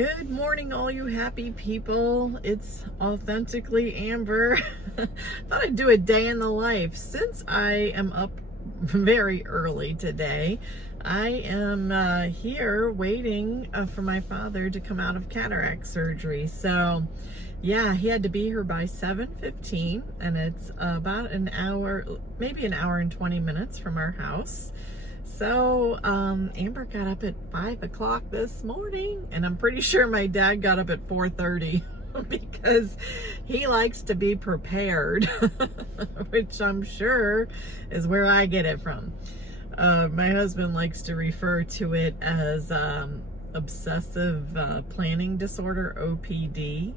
Good morning, all you happy people. It's Authentically Amber. Thought I'd do a day in the life. Since I am up very early today, I am here waiting for my father to come out of cataract surgery. So yeah, he had to be here by 7:15, and it's about an hour, maybe an hour and 20 minutes from our house. So Amber got up at 5 o'clock this morning, and I'm pretty sure my dad got up at 4:30 because he likes to be prepared, which I'm sure is where I get it from. My husband likes to refer to it as obsessive planning disorder, OPD.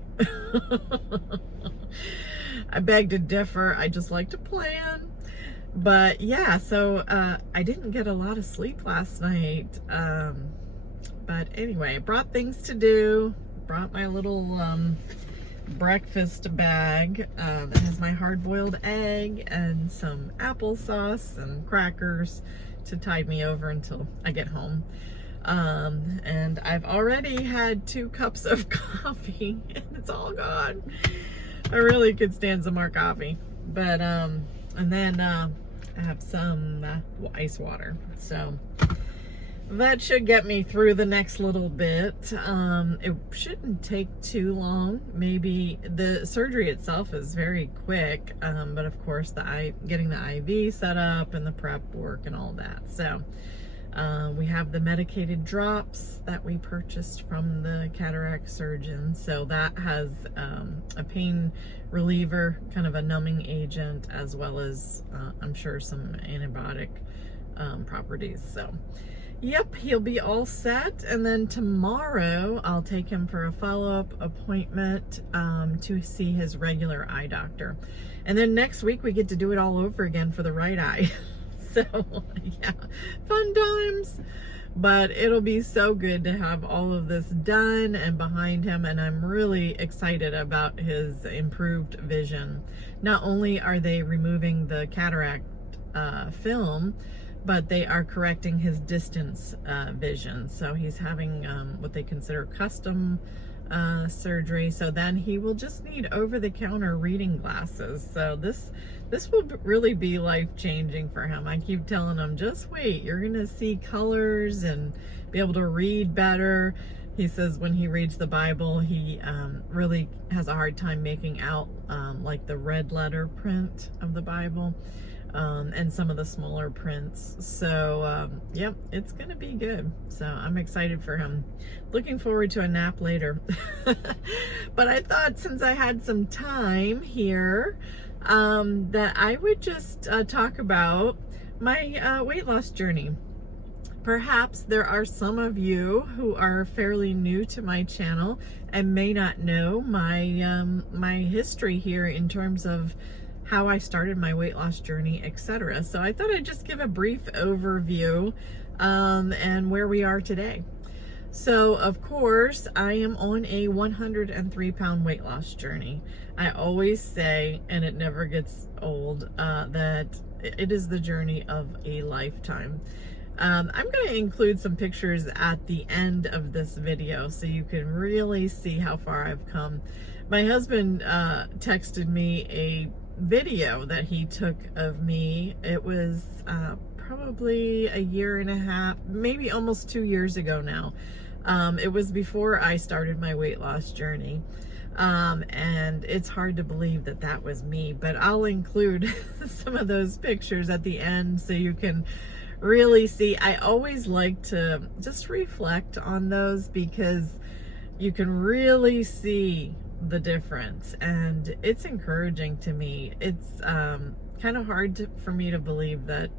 I beg to differ. I just like to plan. But yeah, so I didn't get a lot of sleep last night. But anyway, I brought things to do. Brought my little breakfast bag that has my hard-boiled egg and some applesauce and crackers to tide me over until I get home. And I've already had 2 cups of coffee and it's all gone. I really could stand some more coffee. But and then I have some ice water, so that should get me through the next little bit. It shouldn't take too long. Maybe the surgery itself is very quick, but of course getting the IV set up and the prep work and all that. So we have the medicated drops that we purchased from the cataract surgeon. So that has a pain reliever, kind of a numbing agent, as well as I'm sure some antibiotic properties. So yep, he'll be all set. And then tomorrow I'll take him for a follow-up appointment to see his regular eye doctor. And then next week we get to do it all over again for the right eye. So yeah, fun times. But it'll be so good to have all of this done and behind him, and I'm really excited about his improved vision. Not only are they removing the cataract film, but they are correcting his distance vision. So he's having what they consider custom surgery. So then he will just need over-the-counter reading glasses. So this will really be life-changing for him. I keep telling him, just wait, you're gonna see colors and be able to read better. He says when he reads the Bible, he really has a hard time making out like the red letter print of the Bible and some of the smaller prints. So yep, it's gonna be good. So I'm excited for him. Looking forward to a nap later. But I thought, since I had some time here, that I would just talk about my weight loss journey. Perhaps there are some of you who are fairly new to my channel and may not know my my history here in terms of how I started my weight loss journey, etc. So I thought I'd just give a brief overview and where we are today. So of course, I am on a 103-pound weight loss journey. I always say, and it never gets old, that it is the journey of a lifetime. I'm going to include some pictures at the end of this video so you can really see how far I've come. My husband texted me a video that he took of me. It was probably a year and a half, maybe almost 2 years ago now. It was before I started my weight loss journey. And it's hard to believe that that was me, but I'll include some of those pictures at the end so you can really see. I always like to just reflect on those because you can really see the difference, and it's encouraging to me. It's kind of hard for me to believe that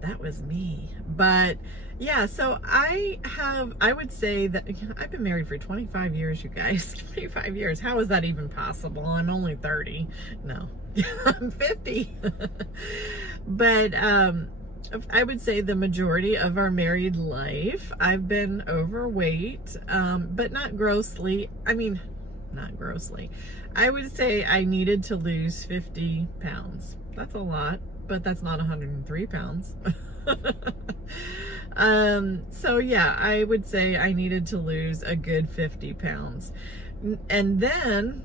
that was me. But yeah, so I would say that I've been married for 25 years, you guys. 25 years. How is that even possible? I'm only 30. No, I'm 50. But I would say the majority of our married life, I've been overweight, but not grossly. I mean, not grossly. I would say I needed to lose 50 pounds. That's a lot, but that's not 103 pounds. So yeah, I would say I needed to lose a good 50 pounds. And then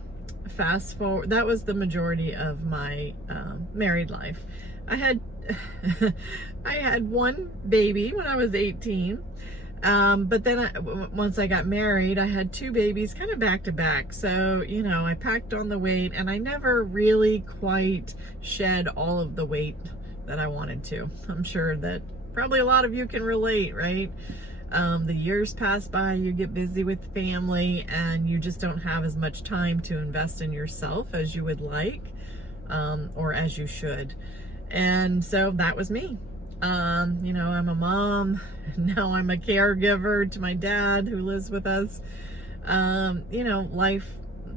fast forward, that was the majority of my married life. I had I had one baby when I was 18. But then once I got married, I had two babies kind of back to back. So, you know, I packed on the weight, and I never really quite shed all of the weight that I wanted to. I'm sure that probably a lot of you can relate, right? The years pass by, you get busy with family, and you just don't have as much time to invest in yourself as you would like, or as you should. And so that was me. You know, I'm a mom, now I'm a caregiver to my dad who lives with us. You know, life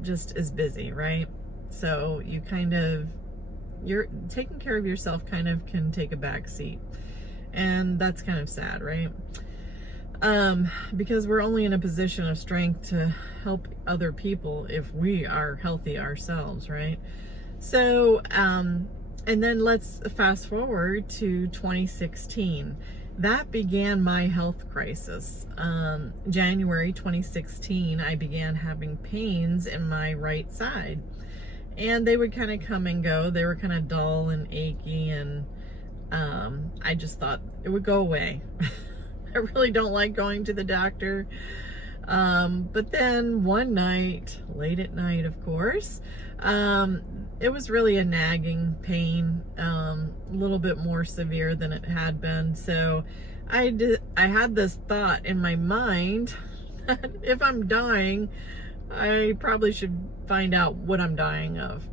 just is busy, right? So you kind of, you're taking care of yourself kind of can take a back seat. And that's kind of sad, right? Because we're only in a position of strength to help other people if we are healthy ourselves, right? So, and then let's fast forward to 2016. That began my health crisis. January 2016, I began having pains in my right side. And they would kind of come and go. They were kind of dull and achy, and I just thought it would go away. I really don't like going to the doctor. But then one night, late at night, of course, it was really a nagging pain, a little bit more severe than it had been. So I had this thought in my mind that if I'm dying, I probably should find out what I'm dying of.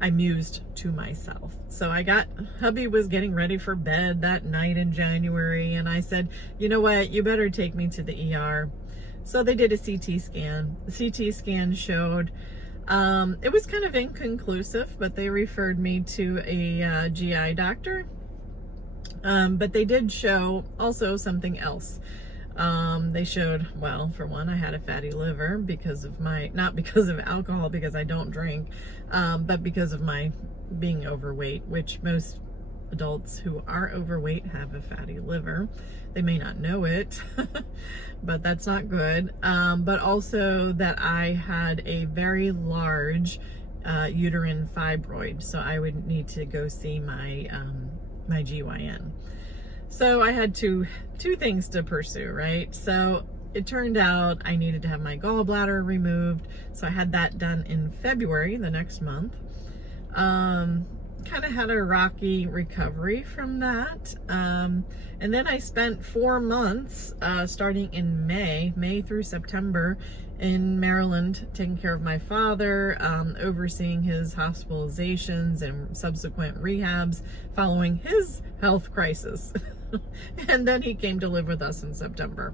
I mused to myself. So hubby was getting ready for bed that night in January, and I said, you know what, you better take me to the ER. So they did a CT scan. The CT scan showed, it was kind of inconclusive, but they referred me to a GI doctor. But they did show also something else. They showed, well, for one, I had a fatty liver because of not because of alcohol, because I don't drink, but because of my being overweight, which most adults who are overweight have a fatty liver. They may not know it, but that's not good. But also that I had a very large uterine fibroid, so I would need to go see my my GYN. So I had two things to pursue, right? So it turned out I needed to have my gallbladder removed. So I had that done in February, the next month. Kind of had a rocky recovery from that. And then I spent 4 months, starting in May through September, in Maryland, taking care of my father, overseeing his hospitalizations and subsequent rehabs following his health crisis. And then he came to live with us in September.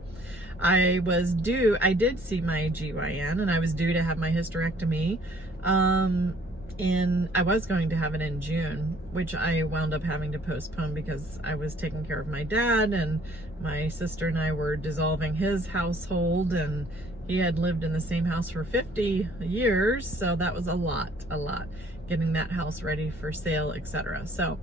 I did see my GYN, and I was due to have my hysterectomy. I was going to have it in June, which I wound up having to postpone because I was taking care of my dad, and my sister and I were dissolving his household, and he had lived in the same house for 50 years, so that was a lot, getting that house ready for sale, etc. So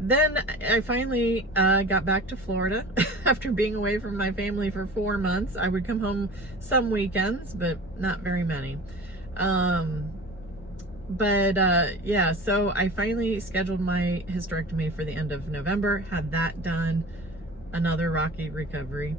then I finally got back to Florida after being away from my family for 4 months. I would come home some weekends, but not very many. Yeah, so I finally scheduled my hysterectomy for the end of November, had that done, another rocky recovery.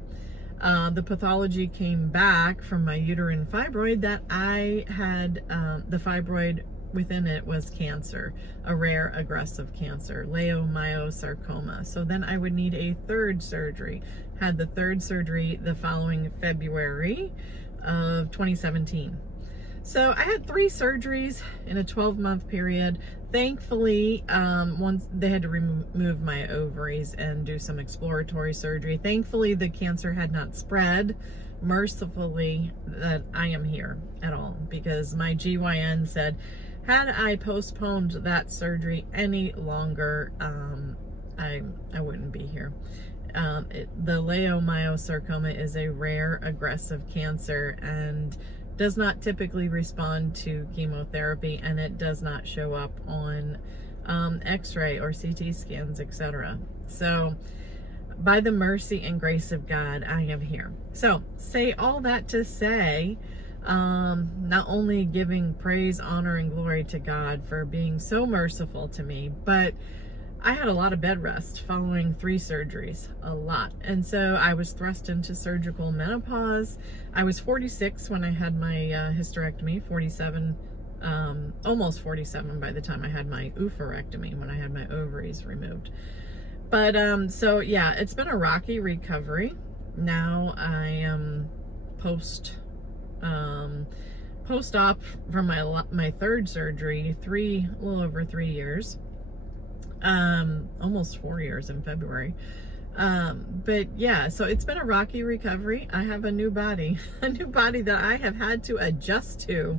The pathology came back from my uterine fibroid that I had, the fibroid within it was cancer, a rare aggressive cancer, leiomyosarcoma. So then I would need a third surgery. Had the third surgery the following February of 2017. So I had 3 surgeries in a 12-month period. Thankfully, once they had to remove my ovaries and do some exploratory surgery. Thankfully, the cancer had not spread. Mercifully, that I am here at all, because my GYN said, had I postponed that surgery any longer, I wouldn't be here. The leiomyosarcoma is a rare aggressive cancer and does not typically respond to chemotherapy, and it does not show up on x-ray or CT scans, etc. So by the mercy and grace of God, I am here. So say all that to say, not only giving praise, honor, and glory to God for being so merciful to me, but I had a lot of bed rest following 3 surgeries, a lot. And so I was thrust into surgical menopause. I was 46 when I had my hysterectomy, 47, almost 47 by the time I had my oophorectomy, when I had my ovaries removed. But so yeah, it's been a rocky recovery. Now I am post-op from my 3rd surgery, a little over 3 years. Almost 4 years in February. But yeah, so it's been a rocky recovery. I have a new body, that I have had to adjust to.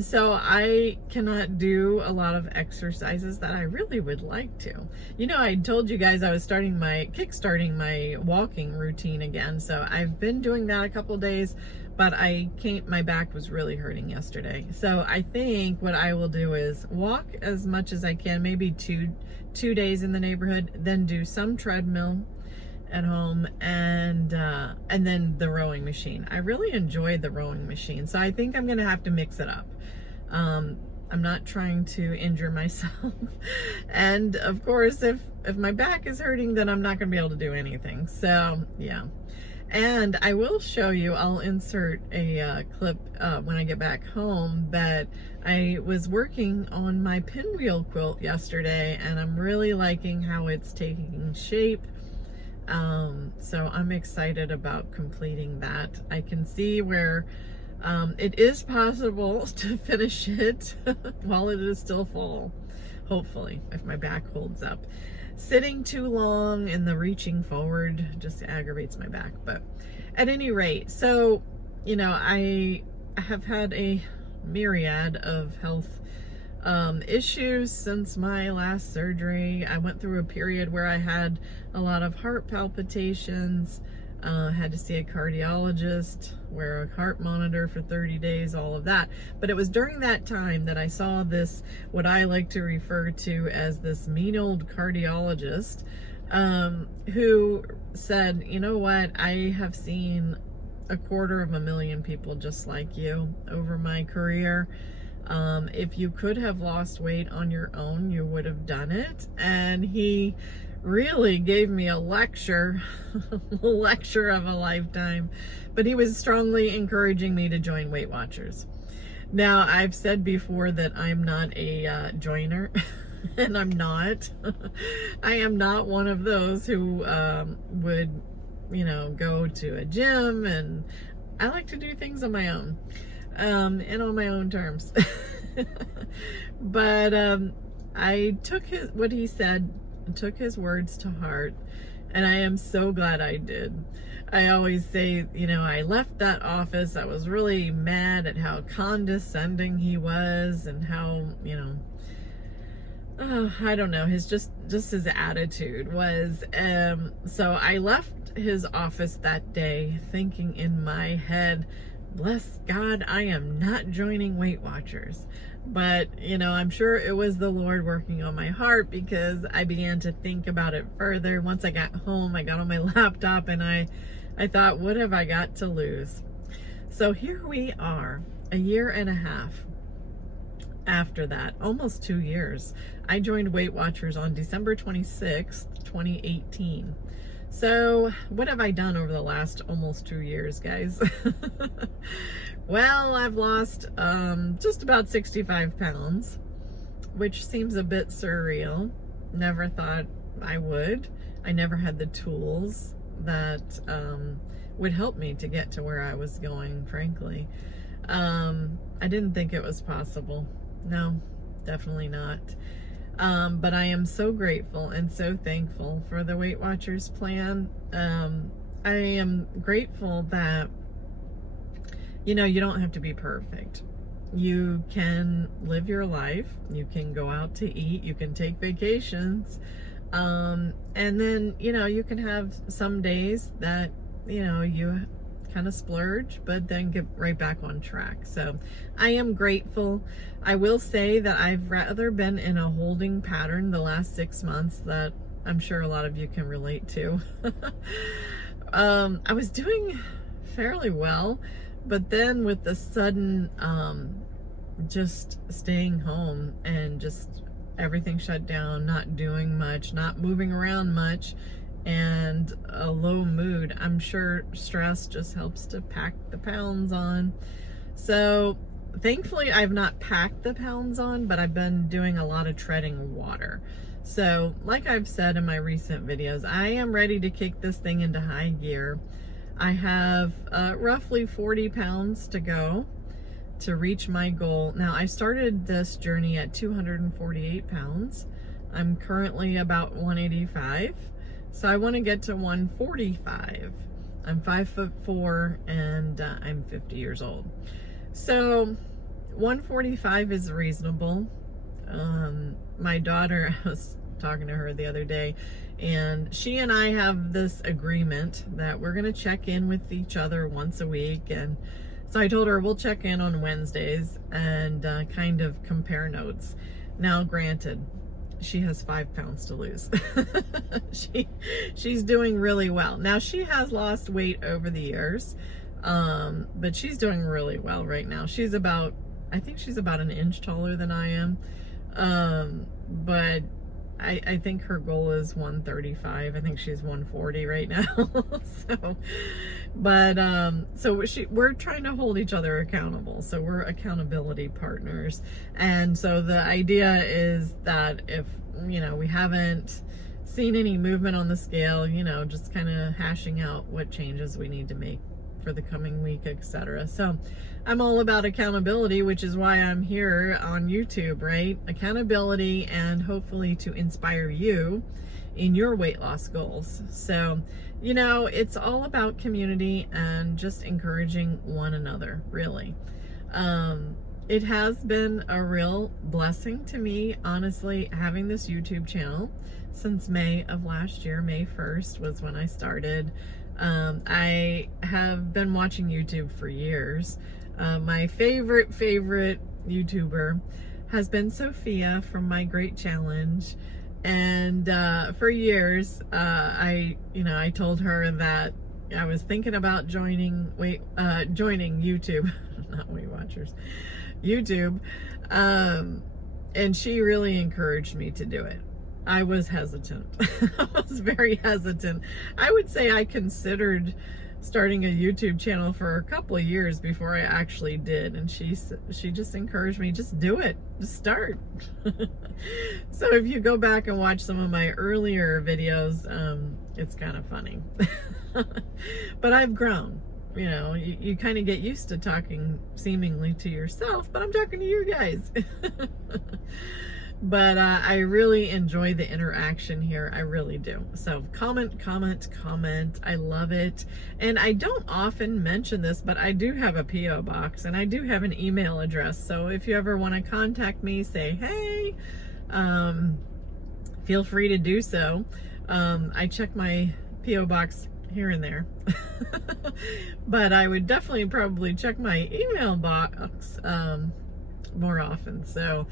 So I cannot do a lot of exercises that I really would like to. You know, I told you guys I was kickstarting my walking routine again. So I've been doing that a couple days, but my back was really hurting yesterday. So I think what I will do is walk as much as I can, maybe two days in the neighborhood, then do some treadmill at home, and then the rowing machine. I really enjoy the rowing machine, so I think I'm gonna have to mix it up. I'm not trying to injure myself. And of course, if my back is hurting, then I'm not gonna be able to do anything. So yeah. And I will show you, I'll insert a clip when I get back home, that I was working on my Pinwheel Quilt yesterday, and I'm really liking how it's taking shape. So I'm excited about completing that. I can see where it is possible to finish it while it is still full, hopefully, if my back holds up. Sitting too long and the reaching forward just aggravates my back. But at any rate, so, you know, I have had a myriad of health issues since my last surgery. I went through a period where I had a lot of heart palpitations, had to see a cardiologist, wear a heart monitor for 30 days, all of that. But it was during that time that I saw this, what I like to refer to as this mean old cardiologist, who said, you know what, I have seen 250,000 people just like you over my career. If you could have lost weight on your own, you would have done it. And he really gave me a lecture, a lecture of a lifetime. But he was strongly encouraging me to join Weight Watchers. Now, I've said before that I'm not a joiner, and I'm not. I am not one of those who would, you know, go to a gym, and I like to do things on my own. And on my own terms. But I took what he said, took his words to heart, and I am so glad I did. I always say, you know, I left that office, I was really mad at how condescending he was, and how, you know, I don't know, his just his attitude was, so I left his office that day thinking in my head, bless God, I am not joining Weight Watchers. But, you know, I'm sure it was the Lord working on my heart, because I began to think about it further. Once I got home, I got on my laptop, and I thought, what have I got to lose? So here we are, a year and a half after that, almost 2 years. I joined Weight Watchers on December 26th, 2018. So what have I done over the last almost 2 years, guys? Well, I've lost just about 65 pounds, which seems a bit surreal. Never thought I would. I never had the tools that would help me to get to where I was going, frankly. I didn't think it was possible. No, definitely not. But I am so grateful and so thankful for the Weight Watchers plan. I am grateful that, you know, you don't have to be perfect. You can live your life. You can go out to eat. You can take vacations. And then, you know, you can have some days that, you know, you kind of splurge, but then get right back on track. So I am grateful. I will say that I've rather been in a holding pattern the last 6 months that I'm sure a lot of you can relate to. I was doing fairly well, but then with the sudden just staying home and just everything shut down, not doing much, not moving around much, and a low mood, I'm sure stress just helps to pack the pounds on. So thankfully I've not packed the pounds on, but I've been doing a lot of treading water. So like I've said in my recent videos, I am ready to kick this thing into high gear. I have roughly 40 pounds to go to reach my goal. Now, I started this journey at 248 pounds. I'm currently about 185. So I want to get to 145. I'm 5'4" and I'm 50 years old. So 145 is reasonable. My daughter, I was talking to her the other day, and she and I have this agreement that we're going to check in with each other once a week. And so I told her we'll check in on Wednesdays and kind of compare notes. Now, granted, she has 5 pounds to lose. She's doing really well. Now, she has lost weight over the years, but she's doing really well right now. I think she's about an inch taller than I am. But I think her goal is 135. I think she's 140 right now. We're trying to hold each other accountable. So we're accountability partners. And so the idea is that if, we haven't seen any movement on the scale, just kind of hashing out what changes we need to make for the coming week, etc. So I'm all about accountability, which is why I'm here on YouTube, right? Accountability, and hopefully to inspire you in your weight loss goals. So, it's all about community and just encouraging one another, really. It has been a real blessing to me, honestly, having this YouTube channel since May of last year. May 1st was when I started. I have been watching YouTube for years. My favorite YouTuber has been Sophia from My Great Challenge. And for years, I told her that I was thinking about joining YouTube, not Weight Watchers, YouTube. And she really encouraged me to do it. I was hesitant. I was very hesitant. I would say I considered starting a YouTube channel for a couple of years before I actually did. And she just encouraged me, just do it, just start. So if you go back and watch some of my earlier videos, it's kind of funny. But I've grown. You kind of get used to talking seemingly to yourself, but I'm talking to you guys. But I really enjoy the interaction here. I really do. So comment. I love it. And I don't often mention this, but I do have a P.O. box and I do have an email address. So if you ever want to contact me, say, hey, feel free to do so. I check my P.O. box here and there. But I would definitely probably check my email box more often. So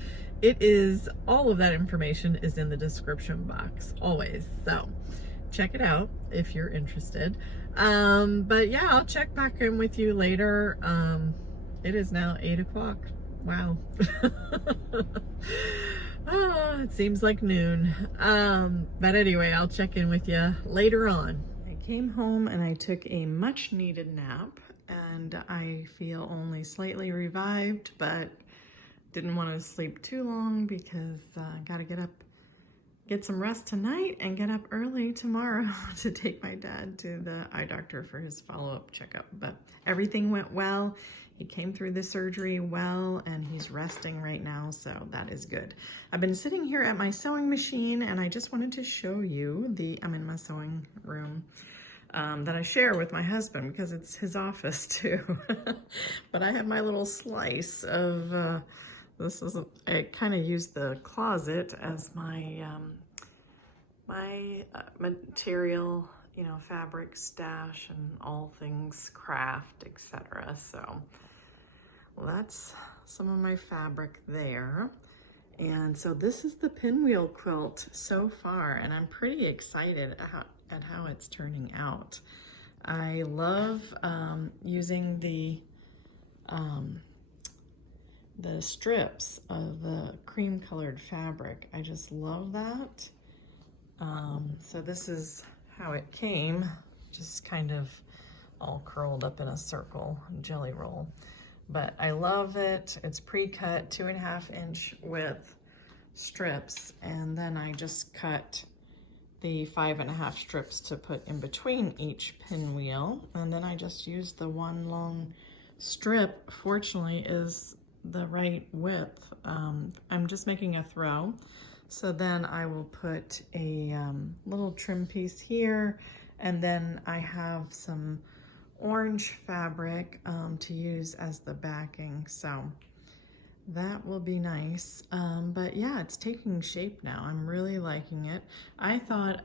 all of that information is in the description box, always. So check it out if you're interested. But yeah, I'll check back in with you later. It is now 8 o'clock. Wow. Oh, it seems like noon. But anyway, I'll check in with you later on. I came home and I took a much needed nap, and I feel only slightly revived, but didn't want to sleep too long because I gotta get some rest tonight and get up early tomorrow to take my dad to the eye doctor for his follow-up checkup. But everything went well. He came through the surgery well, and he's resting right now, so that is good. I've been sitting here at my sewing machine, and I just wanted to show you I'm in my sewing room that I share with my husband because it's his office too. But I have my little slice of I kind of use the closet as my material you know, fabric stash and all things craft, etc. So well, that's some of my fabric there. And so this is the Pinwheel quilt so far, and I'm pretty excited at how it's turning out. I love using the strips of the cream colored fabric. I just love that. So this is how it came, just kind of all curled up in a circle jelly roll. But I love it. It's pre-cut 2.5 inch width strips, and then I just cut the 5.5 strips to put in between each pinwheel, and then I just used the one long strip. Fortunately, is the right width. I'm just making a throw, so then I will put a little trim piece here, and then I have some orange fabric to use as the backing, so that will be nice. But yeah, it's taking shape now. I'm really liking it. I thought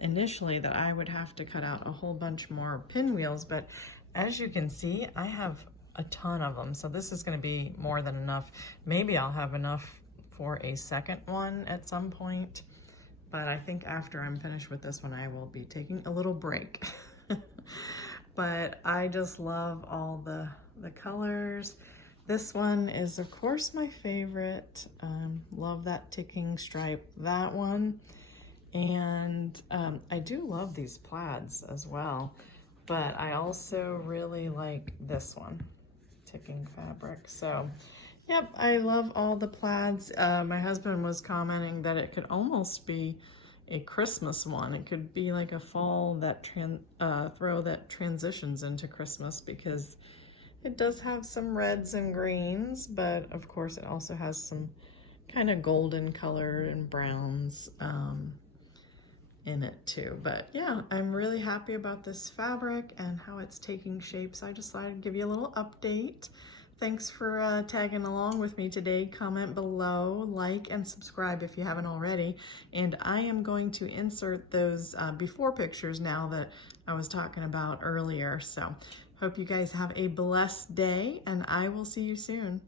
initially that I would have to cut out a whole bunch more pinwheels, but as you can see, I have a ton of them, so this is going to be more than enough. Maybe I'll have enough for a second one at some point, but I think after I'm finished with this one, I will be taking a little break. But I just love all the colors. This one is, of course, my favorite. Love that ticking stripe, that one. And I do love these plaids as well, but I also really like this one, ticking fabric. So, yep, I love all the plaids. My husband was commenting that it could almost be a Christmas one. It could be like a fall that throw that transitions into Christmas, because it does have some reds and greens, but of course it also has some kind of golden color and browns in it too. But yeah, I'm really happy about this fabric and how it's taking shape, so I just thought I'd give you a little update. Thanks for tagging along with me today. Comment below, like, and subscribe if you haven't already. And I am going to insert those before pictures now that I was talking about earlier. So hope you guys have a blessed day, and I will see you soon.